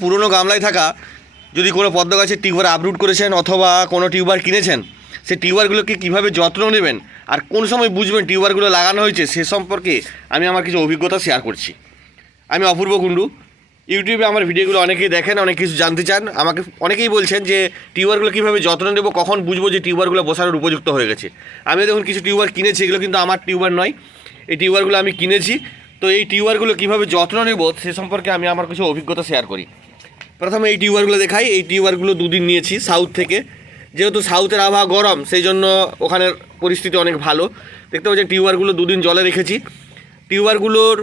পুরনো গামলায় থাকা যদি কোনো পদ্ম গাছের টিউবার আপরুট করেছেন অথবা কোনো টিউবার কিনেছেন সেই টিউবারগুলোকে কীভাবে যত্ন নেবেন আর কোন সময় বুঝবেন টিউবারগুলো লাগানো হয়েছে সে সম্পর্কে আমি আমার কিছু অভিজ্ঞতা শেয়ার করছি। আমি অপূর্ব কুণ্ডু। ইউটিউবে আমার ভিডিওগুলো অনেকেই দেখেন, অনেক কিছু জানতে চান। আমাকে অনেকেই বলছেন যে টিউবারগুলো কীভাবে যত্ন নেব, কখন বুঝব যে টিউবারগুলো বসানোর উপযুক্ত হয়ে গেছে। আমি দেখুন কিছু টিউবার কিনেছি, এগুলো কিন্তু আমার টিউবার নয়। এই টিউবারগুলো আমি কিনেছি। তো এই টিউবারগুলো কীভাবে যত্ন নেব সে সম্পর্কে আমি আমার কিছু অভিজ্ঞতা শেয়ার করি। প্রথমে এই টিউবারগুলো দেখাই। এই টিউবারগুলো দুদিন নিয়েছি সাউথ থেকে। যেহেতু সাউথের আবহাওয়া গরম সেই জন্য ওখানের পরিস্থিতি অনেক ভালো। দেখতে পাচ্ছেন, টিউবারগুলো দুদিন জলে রেখেছি। টিউবারগুলোর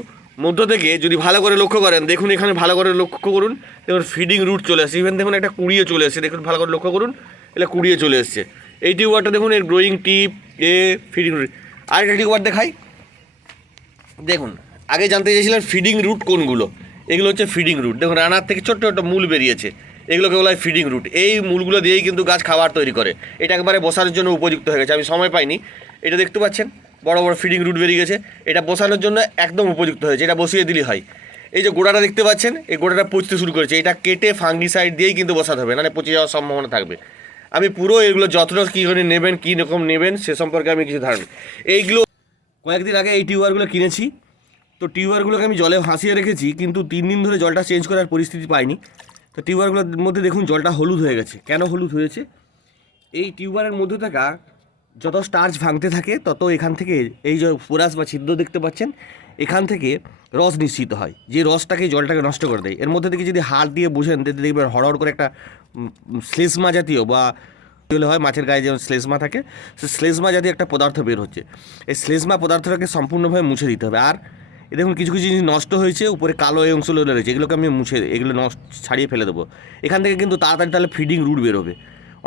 মধ্য থেকে যদি ভালো করে লক্ষ্য করেন, দেখুন এখানে ভালো করে লক্ষ্য করুন। দেখুন ফিডিং রুট চলে আসছে। ইভেন দেখুন, একটা কুড়িয়ে চলে এসেছে দেখুন, ভালো করে লক্ষ্য করুন, এটা কুড়িয়ে চলে এসছে এই টিউবারটা দেখুন, এর গ্রোয়িং টিপ এ ফিডিং রুট আরেকটা টিউবার দেখাই। দেখুন, আগে জানতে চেয়েছিলেন ফিডিং রুট কোনগুলো? এগুলো হচ্ছে ফিডিং রুট দেখুন, রানার থেকে ছোট্ট ছোট্ট মূল বেরিয়েছে। এগুলোকে বলা হয় ফিডিং রুট এই মূলগুলো দিয়েই কিন্তু গাছ খাবার তৈরি করে। এটা একবারে বসার জন্য উপযুক্ত হয়ে গেছে। আমি সময় পাইনি। এটা দেখতে পাচ্ছেন? বড় বড় ফিডিং রুট বেরিয়ে গেছে। এটা বসানোর জন্য একদম উপযুক্ত হয়েছে। এটা বসিয়ে দিলেই হয়। এই যে গোড়াটা দেখতে পাচ্ছেন? এই গোড়াটা পচতে শুরু করেছে। এটা কেটে ফাঙ্গিসাইড দিয়েই কিন্তু বসাতে হবে, নাহলে পচে যাওয়ার সম্ভাবনা থাকবে। আমি পুরো এগুলো যত্ন কী করে নেবেন কী রকম নেবেন, সে সম্পর্কে আমি কিছু ধারণা এইগুলো কয়েকদিন আগে এই টিউবারগুলো কিনেছি। তো টিউবারগুলোকে আমি জলে ভাসিয়ে রেখেছি, কিন্তু তিন দিন ধরে জলটা চেঞ্জ করার পরিস্থিতি পাইনি। তো টিউবারগুলোর মধ্যে দেখুন জলটা হলুদ হয়ে গেছে। কেন হলুদ হয়েছে? এই টিউবারের মধ্যে থাকা যত স্টার্চ ভাঙতে থাকে, তত এখান থেকে এই যে ফোরাস বা ছিদ্র দেখতে পাচ্ছেন, এখান থেকে রস নিশ্চিত হয়। যে রসটাকে জলটাকে নষ্ট করে দেয়। এর মধ্যে থেকে যদি হাত দিয়ে বোঝেন তাতে দেখবেন হড়হড় করে একটা শ্লেষ্মা জাতীয় বা হলে হয়, মাছের গায়ে যেমন শ্লেষ্মা থাকে, সে শ্লেষ্মা জাতীয় একটা পদার্থ বের হচ্ছে। এই শ্লেষ্মা পদার্থটাকে সম্পূর্ণভাবে মুছে দিতে হবে। আর এ দেখুন, কিছু কিছু জিনিস নষ্ট হয়েছে, উপরে কালো এই অংশগুলো রয়েছে, এগুলোকে আমি মুছে, এগুলো নষ্ট, ছাড়িয়ে ফেলে দেবো। এখান থেকে কিন্তু তাড়াতাড়ি তাহলে ফিডিং রুট বেরোবে।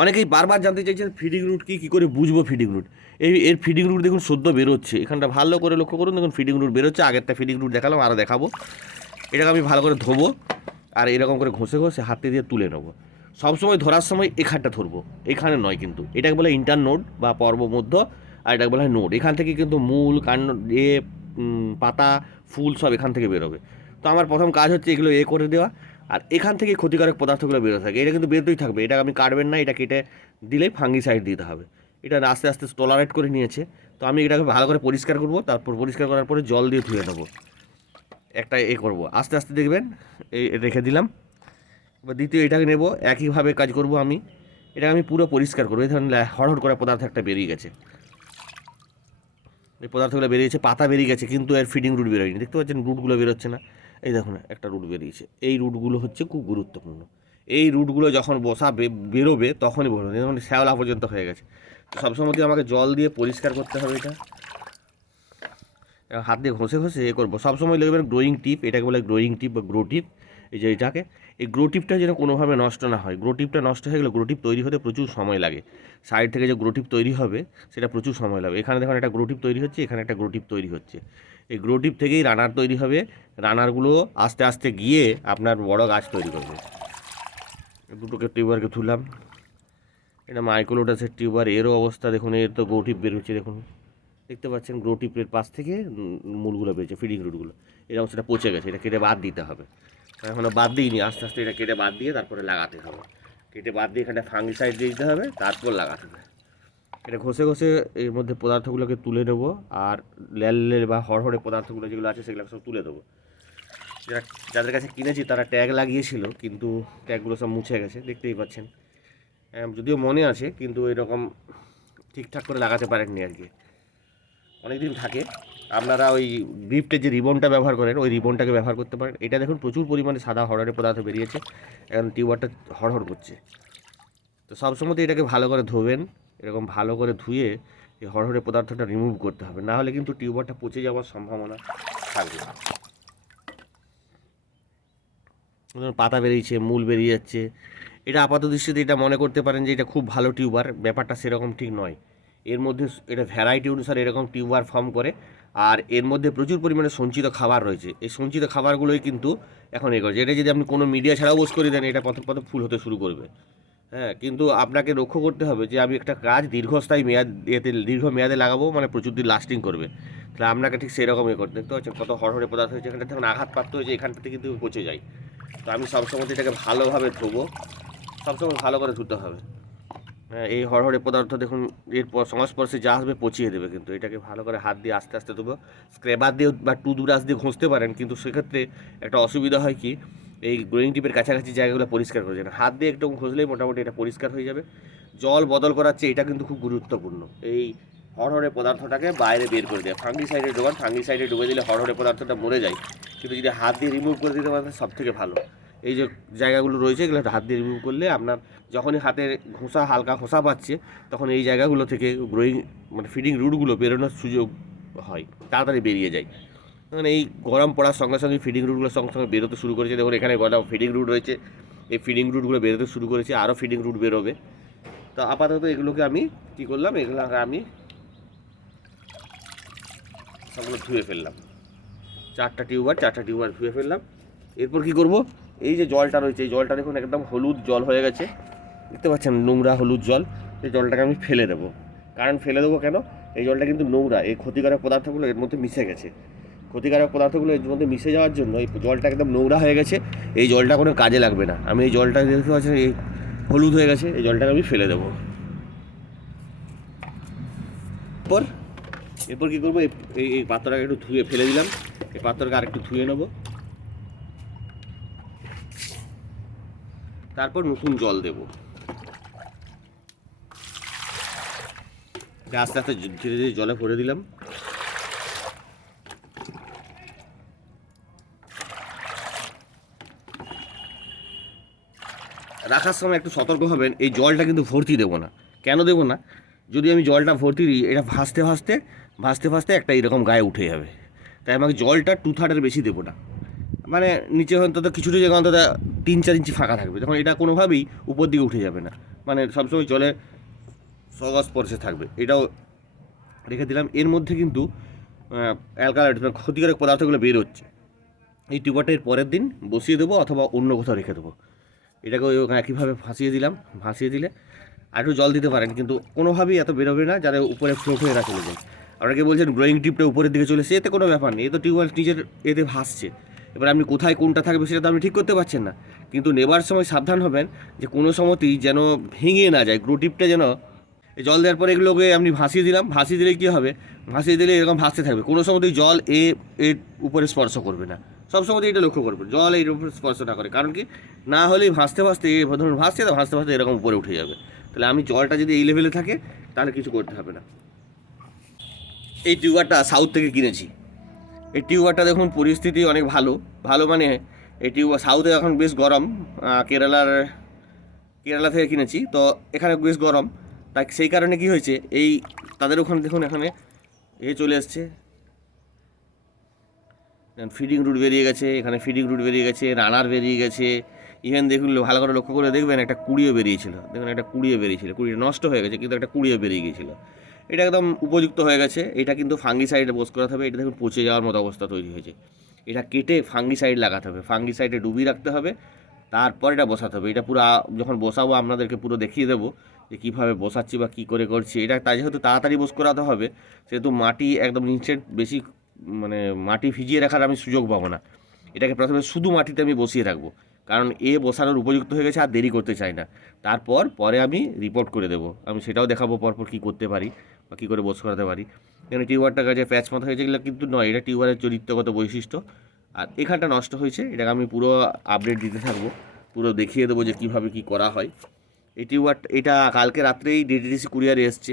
অনেকেই বারবার জানতে চাইছেন ফিডিং রুট কী কী করে বুঝব ফিডিং রুট এই, এর ফিডিং রুট দেখুন, সদ্য বেরোচ্ছে। এখানটা ভালো করে লক্ষ্য করুন, দেখুন ফিডিং রুট বেরোচ্ছে, আগেরটা ফিডিং রুট দেখালাম আরও দেখাবো। এটাকে আমি ভালো করে ধোবো, আর এরকম করে ঘষে ঘষে হাতে দিয়ে তুলে নেব। সবসময় ধরার সময় এখানটা ধরবো, এখানে নয় কিন্তু। এটাকে বলে ইন্টার নোড বা পর্ব মধ্য আর এটাকে বলা হয় নোড এখান থেকে কিন্তু মূল কাণ্ড, এ পাতা, ফুল সব এখান থেকে বেরোবে। তো আমার প্রথম কাজ হচ্ছে এগুলো এ করে দেওয়া। আর এখান থেকে ক্ষতিকারক পদার্থগুলো বেরোতে থাকে। এটা কিন্তু বেরোতেই থাকবে। এটা আমি কাটবেন না, এটা কেটে দিলেই ফাঙ্গিসাইড দিতে হবে। এটা আস্তে আস্তে টলারেট করে নিয়েছে। তো আমি এটাকে ভালো করে পরিষ্কার করব। তারপর পরিষ্কার করার পরে জল দিয়ে ধুয়ে নেব। একটা এ করব। আস্তে আস্তে দেখবেন, এই রেখে দিলাম। এবার দ্বিতীয় এটাকে নেব। একইভাবে কাজ করব আমি। এটা আমি পুরো পরিষ্কার করব। এই ধরনের হড়হড় করা পদার্থ একটা বেরিয়ে গেছে। এই পদার্থগুলো বেরিয়েছে, পাতা বেরিয়ে গেছে, কিন্তু এর ফিডিং রুট বেরোয়নি। দেখতে পাচ্ছেন রুটগুলো বেরোচ্ছে না। এই দেখুন, একটা রুট বেরিয়েছে। এই রুটগুলো হচ্ছে খুব গুরুত্বপূর্ণ। এই রুটগুলো যখন বসা বেরোবে, তখনই বেরোবে যেমন শ্যাওলা পর্যন্ত হয়ে গেছে। সবসময় আমাকে জল দিয়ে পরিষ্কার করতে হবে এটা? হাত দিয়ে ঘষে ঘষে এ করব। সবসময় দেখবেন গ্রোয়িং টিপ এটাকে বলে গ্রোয়িং টিপ বা গ্রো টিপ এই যে এটাকে। এই গ্রোটিপটা যেন কোনোভাবে নষ্ট না হয়। গ্রোটিপটা নষ্ট হয়ে গেলে গ্রোটিপ তৈরি হতে প্রচুর সময় লাগে। সাইড থেকে যে গ্রোটিপ তৈরি হবে, সেটা প্রচুর সময় লাগবে। এখানে দেখুন একটা গ্রোটিপ তৈরি হচ্ছে, এখানে একটা গ্রোটিপ তৈরি হচ্ছে। এই গ্রোটিপ থেকেই রানার তৈরি হবে। রানারগুলো আস্তে আস্তে গিয়ে আপনার বড় গাছ তৈরি করবে। দুটোকে টিউবারকে তুললাম। এটা মাইক্রোলোটাসের টিউবার এরও অবস্থা দেখুন, এর তো গ্রোটিপ বেরোচ্ছে দেখুন। দেখতে পাচ্ছেন গ্রোটিপের পাশ থেকে মূলগুলো বেরিয়েছে ফিডিং রুটগুলো এই অংশটা পচে গেছে, এটা কেটে বাদ দিতে হবে। এখনও বাদ দিইনি, আস্তে আস্তে এটা কেটে বাদ দিয়ে তারপরে লাগাতে হবে। কেটে বাদ দিয়ে এখানে ফাঙ্গিসাইড দিয়ে দিতে হবে, তারপর লাগাতে হবে। এটা ঘষে ঘষে এর মধ্যে পদার্থগুলোকে তুলে নেব, আর ল্যাল বা হড়হড়ে পদার্থগুলো যেগুলো আছে সেগুলো সব তুলে দেবো। যারা, যাদের কাছে কিনেছি তারা ট্যাগ লাগিয়েছিল, কিন্তু ট্যাগগুলো সব মুছে গেছে, দেখতেই পাচ্ছেন। যদিও মনে আছে, কিন্তু এরকম ঠিকঠাক করে লাগাতে পারেননি আর কি। অনেকদিন থাকে আপনারা ওই গ্রিফটের যে রিবনটা ব্যবহার করেন, ওই রিবনটাকে ব্যবহার করতে পারেন। এটা দেখুন, প্রচুর পরিমাণে সাদা হরহরে পদার্থ বেরিয়েছে এখন টিউবারটা হড়হড় করছে। তো সবসময় এটাকে ভালো করে ধোবেন, এরকম ভালো করে ধুয়ে এই হরহরে পদার্থটা রিমুভ করতে হবে। না হলে কিন্তু টিউবারটা পচে যাওয়ার সম্ভাবনা থাকবে পাতা বেরিয়েছে, মূল বেরিয়ে যাচ্ছে। এটা আপাত দৃষ্টিতে এটা মনে করতে পারেন যে এটা খুব ভালো টিউবার, ব্যাপারটা সেরকম ঠিক নয়। এর মধ্যে এটা ভ্যারাইটি অনুসারে এরকম টিউবার ফর্ম করে আর এর মধ্যে প্রচুর পরিমাণে সঞ্চিত খাবার রয়েছে। এই সঞ্চিত খাবারগুলোই কিন্তু এখন এ করছে। এটা যদি আপনি কোনো মিডিয়া ছাড়াও বোস করে দেন, এটা পথে পথে ফুল হতে শুরু করবে। হ্যাঁ কিন্তু আপনাকে লক্ষ্য করতে হবে যে, আমি একটা কাজ দীর্ঘস্থায়ী মেয়াদ, এতে দীর্ঘ মেয়াদে লাগাবো মানে প্রচুর দিন লাস্টিং করবে। তাহলে আপনাকে ঠিক সেরকম এ করতে দেখতে পাচ্ছেন, কত হরহরে পদার্থ হয়েছে। এখানটা যখন আঘাতপ্রাপ্ত হয়েছে এখান থেকে কিন্তু পচে যায়। তো আমি সবসময় এটাকে ভালোভাবে ধোবো। সবসময় ভালো করে ধুতে হবে। এই হরহরে পদার্থ দেখুন এরপর সংস্পর্শে যা আসবে পচিয়ে দেবে কিন্তু। এটাকে ভালো করে হাত দিয়ে আস্তে আস্তে দেবো স্ক্রেবার দিয়ে বা টুথব্রাশ দিয়ে ঘষতে পারেন, কিন্তু সেক্ষেত্রে একটা অসুবিধা হয় কি, এই গ্রোয়িং টিপের কাছাকাছি জায়গাগুলো পরিষ্কার করে যায় হাত দিয়ে একটু ঘষলেই মোটামুটি এটা পরিষ্কার হয়ে যাবে। জল বদল করার চেয়ে এটা কিন্তু খুব গুরুত্বপূর্ণ। এই হরহরে পদার্থটাকে বাইরে বের করে দেয়। ফাঙ্গি সাইডে ডোবান ফাঙ্গি সাইডে ডুবে দিলে হরহরে পদার্থটা মরে যায়। কিন্তু যদি হাত দিয়ে রিমুভ করে দিতে পারেন সব থেকে ভালো। এই যে জায়গাগুলো রয়েছে, এগুলো হাত দিয়ে রিমুভ করলে আপনার যখনই হাতে ঘষা, হালকা ঘষা পাচ্ছে, তখন এই জায়গাগুলো থেকে গ্রোয়িং মানে ফিডিং রুটগুলো বেরোনোর সুযোগ হয়, তাড়াতাড়ি বেরিয়ে যায়। মানে এই গরম পড়ার সঙ্গে সঙ্গে ফিডিং রুটগুলো সঙ্গে সঙ্গে বেরোতে শুরু করেছে। দেখুন, এখানে গলা ফিডিং রুট রয়েছে, এই ফিডিং রুটগুলো বেরোতে শুরু করেছে আরও ফিডিং রুট বেরোবে। তো আপাতত এগুলোকে আমি কী করলাম? এগুলোকে আমি সবগুলো ধুয়ে ফেললাম। চারটা টিউবার চারটা টিউবার ধুয়ে ফেললাম। এরপর কি করব? এই যে জলটা রয়েছে, এই জলটা দেখুন একদম হলুদ জল হয়ে গেছে। দেখতে পাচ্ছেন নোংরা হলুদ জল। এই জলটাকে আমি ফেলে দেবো। কারণ ফেলে দেবো কেন? এই জলটা কিন্তু নোংরা। এই ক্ষতিকারক পদার্থগুলো এর মধ্যে মিশে গেছে। ক্ষতিকারক পদার্থগুলো এর মধ্যে মিশে যাওয়ার জন্য এই জলটা একদম নোংরা হয়ে গেছে। এই জলটা কোনো কাজে লাগবে না। আমি এই জলটা দেখতে পাচ্ছেন, এই হলুদ হয়ে গেছে। এই জলটাকে আমি ফেলে দেবো। এরপর এরপর কী করব? এই পাত্রটাকে একটু ধুয়ে ফেলে দিলাম। এই পাত্রটাকে আরেকটু ধুয়ে নেব। তারপর নতুন জল দেব। আস্তে আস্তে ধীরে ধীরে জলে ভরে দিলাম। রাখার সময় একটু সতর্ক হবেন, এই জলটা কিন্তু ভর্তি দেবো না। কেন দেবো না? যদি আমি জলটা ভর্তি দিই, এটা ভাসতে ভাসতে ভাসতে ভাসতে একটা এরকম গায়ে উঠে যাবে। তাই আমাকে জলটা টু থার্ডের বেশি দেবো না। মানে নিচে অন্তত কিছুটা জায়গা অন্তত তিন চার ইঞ্চি ফাঁকা থাকবে তখন এটা কোনোভাবেই উপর দিকে উঠে যাবে না। মানে সবসময় জলে সংস্পর্শে থাকবে, এটাও রেখে দিলাম। এর মধ্যে কিন্তু অ্যালকালাইড ক্ষতিকারক পদার্থগুলো বের হচ্ছে। এই টিউবারটা এর পরের দিন বসিয়ে দেবো অথবা অন্য কোথাও রেখে দেবো। এটাকে ওই একইভাবে ভাসিয়ে দিলাম, ভাসিয়ে দিলে আর একটু জল দিতে পারেন, কিন্তু কোনোভাবেই এত বেরোবে না যারা উপরে ফ্লোট হয়ে এরা যায়। আপনাকে বলছেন গ্রোয়িং টিপটা উপরের দিকে চলে এসে এতে কোনো ব্যাপার নেই, এ তো টিউবওয়েল নিজের এতে ভাসছে। এবার আপনি কোথায় কোনটা থাকবে সেটা তো আপনি ঠিক করতে পারছেন না। কিন্তু নেবার সময় সাবধান হবেন যে কোনো সময়তেই যেন ভেঙে না যায়, গ্রো টিপটা যেন জল দেওয়ার পরে এগুলোকে আপনি ভাসিয়ে দিলাম। ভাসিয়ে দিলে কী হবে? ভাসিয়ে দিলে এরকম ভাসতে থাকবে। কোনো সময়তেই জল এ, এর উপরে স্পর্শ করবে না। সব সময়তেই এটা লক্ষ্য করবে জল এর উপরে স্পর্শ না করে। কারণ কি? না হলেই ভাসতে ভাসতে ধরুন ভাসছে, তো ভাসতে ভাসতে এরকম উপরে উঠে যাবে। তাহলে আমি জলটা যদি এই লেভেলে থাকে, তাহলে কিছু করতে হবে না। এই টিউবারটা সাউথ থেকে কিনেছি। এই টিউবারটা দেখুন, পরিস্থিতি অনেক ভালো। ভালো মানে এই টিউবার সাউথে এখন বেশ গরম কেরালার, কেরালা থেকে কিনেছি, তো এখানে বেশ গরম। তাই সেই কারণে কি হয়েছে, এই তাদের ওখানে দেখুন, এখানে এ চলে এসছে। ফিডিং রুট বেরিয়ে গেছে, এখানে ফিডিং রুট বেরিয়ে গেছে রানার বেরিয়ে গেছে। ইভেন দেখুন, ভালো করে লক্ষ্য করে দেখবেন, একটা কুড়িও বেরিয়েছিল। দেখুন, একটা কুড়িও বেরিয়েছিল। কুড়িটা নষ্ট হয়ে গেছে, কিন্তু একটা কুড়িও বেরিয়ে গিয়েছিল এটা একদম উপযুক্ত হয়ে গেছে। এটা কিন্তু ফাঙ্গিসাইডে বোস করাতে হবে। এটা দেখুন পচে যাওয়ার মতো অবস্থা তৈরি হয়েছে। এটা কেটে ফাঙ্গিসাইড লাগাতে হবে। ফাঙ্গিসাইডে ডুবিয়ে রাখতে হবে। তারপর এটা বসাতে হবে। এটা পুরো যখন বসাবো আপনাদেরকে পুরো দেখিয়ে দেবো যে কীভাবে বসাচ্ছি বা কী করে করছি। এটা তাই যেহেতু তাড়াতাড়ি বোস করাতে হবে, সেহেতু মাটি একদম ইনস্টেন্ট বেশি মানে মাটি ভিজিয়ে রাখার আমি সুযোগ পাবো না। এটাকে প্রথমে শুধু মাটিতে আমি বসিয়ে রাখব। কারণ এ বসানোর উপযুক্ত হয়ে গেছে, আর দেরি করতে চাই না। তারপর পরে আমি রিপোর্ট করে দেবো। আমি সেটাও দেখাবো পরপর কী করতে পারি বা কী করে বস করাতে পারি। এখানে টিউবারটা কাছে প্যাচ মতো হয়েছে, এগুলো কিন্তু নয়। এটা টিউবারের চরিত্রগত বৈশিষ্ট্য। আর এখানটা নষ্ট হয়েছে, এটাকে আমি পুরো আপডেট দিতে থাকব। পুরো দেখিয়ে দেবো যে কীভাবে কী করা হয়। এই টিউবার, এটা কালকে রাত্রেই ডিডিডিসি কুরিয়ারে এসছে।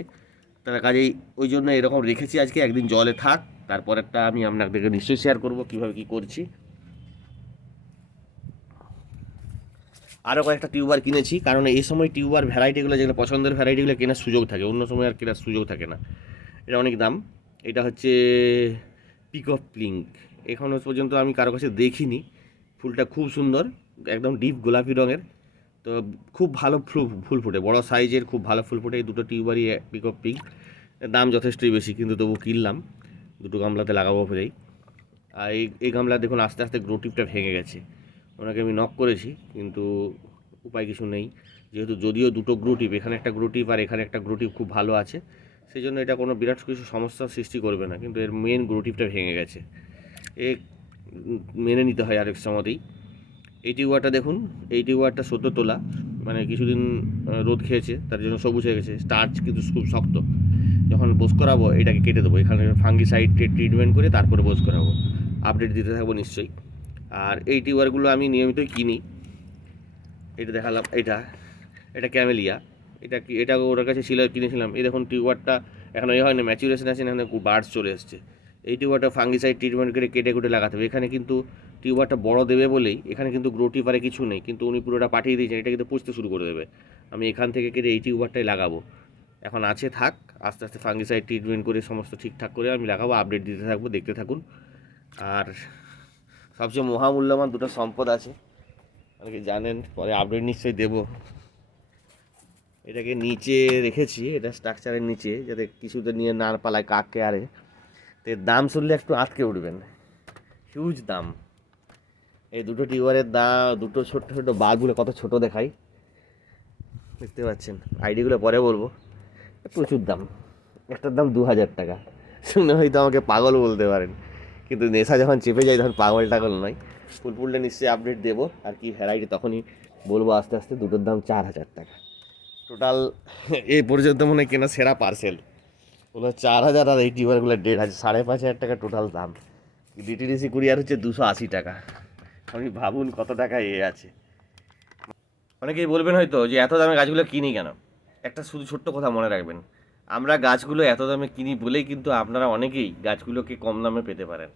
তার কাজেই ওই জন্য এরকম রেখেছি। আজকে একদিন জলে থাক, তারপর একটা আমি আপনাদেরকে নিশ্চয়ই শেয়ার করব কীভাবে কী করছি। আরও কয়েকটা টিউবার কিনেছি, কারণ এই সময় টিউবার ভ্যারাইটিগুলো যেগুলো পছন্দের ভ্যারাইটিগুলো কেনার সুযোগ থাকে, অন্য সময় আর কেনার সুযোগ থাকে না। এটা অনেক দাম। এটা হচ্ছে পিক অফ প্লিঙ্ক এখনও পর্যন্ত আমি কারও কাছে দেখিনি। ফুলটা খুব সুন্দর, একদম ডিপ গোলাপি রঙের। তো খুব ভালো ফুল ফুল ফোটে, বড় সাইজের খুব ভালো ফুল ফোটে, এই দুটো টিউবারই পিক অফ পিঙ্ক দাম যথেষ্টই বেশি, কিন্তু তবু কিনলাম। দুটো গামলাতে লাগাবো ফেরেই আর এই এই গামলা দেখুন আস্তে আস্তে গ্রো টিপটা ভেঙে গেছে। ওনাকে আমি নক করেছি, কিন্তু উপায় কিছু নেই। যেহেতু যদিও দুটো গ্রু টিপ এখানে একটা গ্রু টিপ আর এখানে একটা গ্রু টিপ খুব ভালো আছে সেই জন্য এটা কোনো বিরাট কিছু সমস্যার সৃষ্টি করবে না, কিন্তু এর মেন গ্রু টিপটা ভেঙে গেছে। এ মেনে নিতে হয় আরেক সময়তেই এই টিউবারটা দেখুন এই টিউবারটা সদ্য তোলা মানে কিছুদিন রোদ খেয়েছে, তার জন্য সবুজ হয়ে গেছে স্টার্চ কিন্তু খুব শক্ত। যখন বোস করাবো, এটাকে কেটে দেবো, এখানে ফাঙ্গিসাইড ট্রিটমেন্ট করে তারপরে বোস করাবো। আপডেট দিতে থাকব নিশ্চয়ই। আর এই টিউবারগুলো আমি নিয়মিতই কিনি। এটা দেখালাম, এটা এটা ক্যামেলিয়া। এটা কি, এটা ওর কাছে ছিল, কিনেছিলাম। এই দেখুন টিউবারটা এখন এই হয় না ম্যাচুরেশন আছে এখানে বার্ডস চলে এসছে। এই টিউবারটা ফাঙ্গিসাইড ট্রিটমেন্ট করে কেটে কুটে লাগাতে হবে। এখানে কিন্তু টিউবারটা বড় দেবে বলেই, এখানে কিন্তু গ্রো টিউবারে কিছু নেই, কিন্তু উনি পুরোটা পাঠিয়ে দিয়েছেন, এটা কিন্তু পুষতে শুরু করে দেবে। আমি এখান থেকে কেটে এই টিউবারটাই লাগাবো। এখন আছে, থাক, আস্তে আস্তে ফাঙ্গিসাইড ট্রিটমেন্ট করে সমস্ত ঠিকঠাক করে আমি লাগাবো আপডেট দিতে থাকব, দেখতে থাকুন। আর সবচেয়ে মহামূল্যবান দুটো সম্পদ আছে। অনেকে জানেন, পরে আপডেট নিশ্চয়ই দেবো। এটাকে নিচে রেখেছি, এটা স্ট্রাকচারের নিচে, যাতে কিছুতে নিয়ে না পালায় কাককে আরে। তো দাম শুনলে একটু আটকে উঠবেন। হিউজ দাম। এই দুটো টিউবারের দাম দুটো ছোট্ট ছোট্ট বাঘগুলো কত ছোট দেখাই। দেখতে পাচ্ছেন। আইডিগুলো পরে বলব। প্রচুর দাম। একটার দাম দু হাজার টাকা। শুনে হয়তো আমাকে পাগল বলতে পারেন। কিন্তু নেশা যখন চেপে যায় তখন পাগল টাগল নয়। ফুলপুলটা নিশ্চয়ই আপডেট দেবো। আর কি ভ্যারাইটি তখনই বলব আস্তে আস্তে, দুটোর দাম চার হাজার টাকা। টোটাল এই পর্যন্ত মনে হয় কেনা সেরা পার্সেল ওগুলো চার হাজার আর এই টিউবারগুলো দেড় হাজার, সাড়ে পাঁচ হাজার টাকা টোটাল দাম। ডিটিডিসি কুরিয়ার হচ্ছে দুশো আশি টাকা। আপনি ভাবুন কত টাকা এ আছে। অনেকেই বলবেন হয়তো যে এত দামে গাছগুলো কিনি কেন? একটা শুধু ছোট্ট কথা মনে রাখবেন। আমরা গাছগুলো এত দামে কিনি বলেই কিন্তু আপনারা অনেকেই গাছগুলোকে কম দামে পেতে পারেন।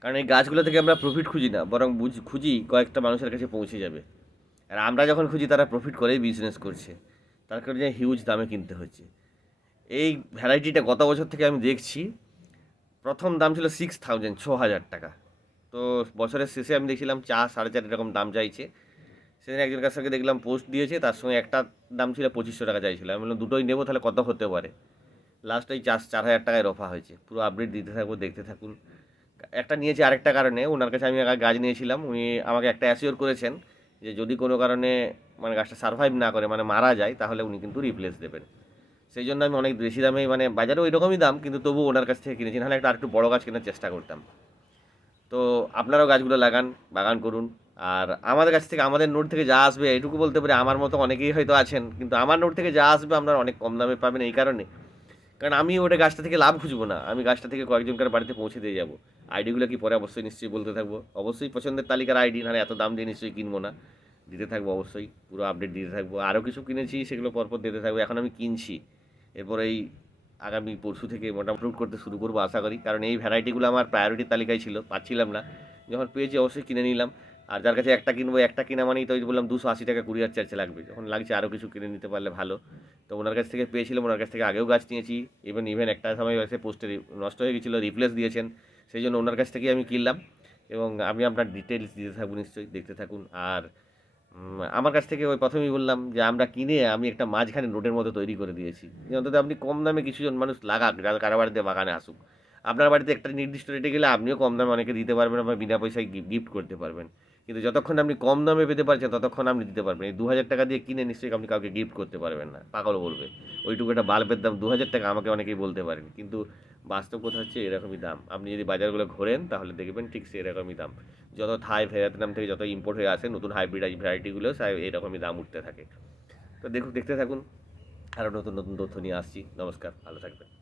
কারণ এই গাছগুলো থেকে আমরা প্রফিট খুঁজি না, বরং বুঝ, খুঁজি কয়েকটা মানুষের কাছে পৌঁছে যাবে। আর আমরা যখন খুঁজি তারা প্রফিট করেই বিজনেস করছে। তার কারণে হিউজ দামে কিনতে হচ্ছে। এই ভ্যারাইটিটা গত বছর থেকে আমি দেখছি, প্রথম দাম ছিল সিক্স থাউজেন্ড ছ হাজার টাকা। তো বছরের শেষে আমি দেখছিলাম চা সাড়ে চার এরকম দাম চাইছে। সেদিন একজন কাছ থেকে দেখলাম পোস্ট দিয়েছে, তার সঙ্গে একটা দাম ছিল পঁচিশশো টাকা চাইছিল। আমি বললাম, দুটোই নেব, তাহলে কত হতে পারে? লাস্ট ওই চার চার হাজার টাকায় রফা হয়েছে। পুরো আপডেট দিতে থাকব, দেখতে থাকুন। একটা নিয়েছি আরেকটা কারণে, ওনার কাছে আমি গাছ নিয়েছিলাম। উনি আমাকে একটা অ্যাসিওর করেছেন যে যদি কোনো কারণে মানে গাছটা সার্ভাইভ না করে মানে মারা যায়, তাহলে উনি কিন্তু রিপ্লেস দেবেন। সেই জন্য আমি অনেক বেশি দামে মানে বাজারে ওই রকমই দাম, কিন্তু তবু ওনার কাছ থেকে কিনেছি। নাহলে একটা আরেকটু বড় গাছ কেনার চেষ্টা করতাম। তো আপনারাও গাছগুলো লাগান, বাগান করুন। আর আমাদের কাছ থেকে, আমাদের নোট থেকে যা আসবে, এইটুকু বলতে পারি, আমার মতো অনেকেই হয়তো আছেন, কিন্তু আমার নোট থেকে যা আসবে আপনারা অনেক কম দামে পাবেন এই কারণে। কারণ আমি ওটা গাছটা থেকে লাভ খুঁজবো না, আমি গাছটা থেকে কয়েকজনকার বাড়িতে পৌঁছে দিয়ে যাব। আইডিগুলো কি পরে অবশ্যই নিশ্চয়ই বলতে থাকব। অবশ্যই পছন্দের তালিকার আইডি, নাহলে এত দাম দিয়ে নিশ্চয়ই কিনবো না। দিতে থাকব অবশ্যই, পুরো আপডেট দিতে থাকব। আরও কিছু কিনেছি, সেগুলো পরপর দিতে থাকব, এখন আমি কিনছি। এরপর এই আগামী পরশু থেকে মোটামুটি করতে শুরু করব, আশা করি। কারণ এই ভ্যারাইটিগুলো আমার প্রায়োরিটির তালিকায় ছিল, পাচ্ছিলাম না। যখন পেয়েছি, অবশ্যই কিনে নিলাম। আর যার কাছে একটা কিনবো, একটা কিনা মানেই তো ওই বললাম দুশো আশি টাকা কুরিয়ার চার্জে লাগবে। যখন লাগছে আরও কিছু কিনে নিতে পারলে ভালো। তো ওনার কাছ থেকে পেয়েছিলাম, ওনার কাছ থেকে আগেও গাছ নিয়েছি। ইভেন ইভেন একটা সময় এসে পোস্টে নষ্ট হয়ে গেছিল রিপ্লেস দিয়েছেন। সেই জন্য ওনার কাছ থেকেই আমি কিনলাম। এবং আমি আপনার ডিটেলস দিতে থাকব নিশ্চয়ই, দেখতে থাকুন। আর আমার কাছ থেকে ওই প্রথমেই বললাম যে, আমরা কিনে আমি একটা মাঝখানে রোডের মতো তৈরি করে দিয়েছি। অন্তত আপনি কম দামে কিছুজন মানুষ লাগাক, যারা কারও দিয়ে বাগানে আসুক। আপনার বাড়িতে একটা নির্দিষ্ট রেটে গেলে আপনিও কম দামে অনেকে দিতে পারবেন আবার বিনা পয়সায় গিফট করতে পারবেন। কিন্তু যতক্ষণ আপনি কম দামে পেতে পারছেন, ততক্ষণ আপনি দিতে পারবেন। এই দু হাজার টাকা দিয়ে কিনে নিশ্চয়ই আপনি কাউকে গিফট করতে পারবেন না। পাগল বলবে। ওইটুকু একটা বাল্বের দাম দু হাজার টাকা আমাকে অনেকেই বলতে পারেন। কিন্তু বাস্তব কথা হচ্ছে এরকমই দাম। আপনি যদি বাজারগুলো ঘোরেন, তাহলে দেখবেন ঠিক সেরকমই দাম। যত থাই ভিয়েতনাম থেকে যত ইম্পোর্ট হয়ে আসে, নতুন হাইব্রিড ভ্যারাইটিগুলো এরকমই দাম উঠতে থাকে। তো দেখুন, দেখতে থাকুন। আরও নতুন নতুন তথ্য নিয়ে আসছি। নমস্কার, ভালো থাকবেন।